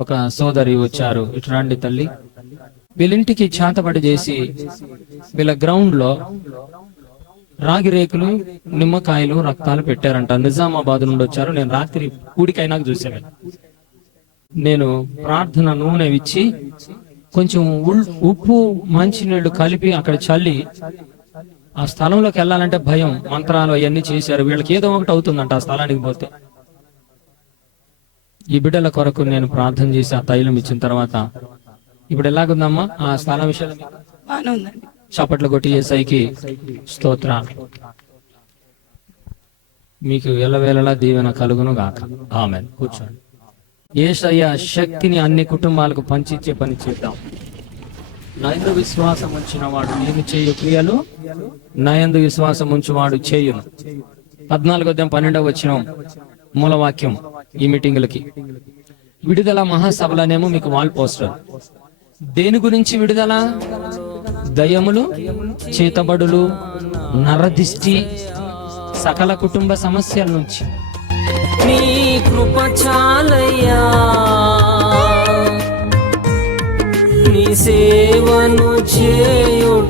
ఒక సోదరి వచ్చారు. ఇటు రండి తల్లి. వీళ్ళింటికి చేతబడి చేసి వీళ్ళ గ్రౌండ్లో రాగి రేకులు నిమ్మకాయలు రక్తాలు పెట్టారంట. నిజామాబాద్ నుండి వచ్చారు. నేను రాత్రి కూడికైనా చూసాను నేను ప్రార్థన నూనె ఇచ్చి కొంచెం ఉప్పు మంచినీళ్ళు కలిపి అక్కడ చల్లి ఆ స్థలంలోకి వెళ్ళాలంటే భయం. మంత్రాలు అవన్నీ చేశారు. వీళ్ళకి ఏదో ఒకటి అవుతుందంట ఆ స్థలానికి పోతే. ఈ బిడ్డల కొరకు నేను ప్రార్థన చేసి ఆ తైలం ఇచ్చిన తర్వాత ఇప్పుడు ఎలాగుందమ్మా? ఆ? బాగానే ఉందండి. చప్పట్లు కొట్టి ఏసైకి స్తోత్ర. మీకు ఎల్లవేళలా దీవెన కలుగును గాక. ఆమె కూర్చోండి. ఏసయ్య శక్తిని అన్ని కుటుంబాలకు పంచిచ్చే పని చేద్దాం. నయందు విశ్వాసం ఉంచిన వాడు నేను చేయు క్రియలు? నయందు విశ్వాసం ఉంచువాడు చేయును. పద్నాలుగో పన్నెండవ వచ్చిన మూలవాక్యం ఈ మీటింగులకి. విడుదల మహాసభలనేమో మీకు వాల్ పోస్టర్. దేని గురించి విడుదల? దయములు చేతబడులు నరదిష్టి సకల కుటుంబ సమస్యల నుంచి. నీ నీ సేవను చేయుట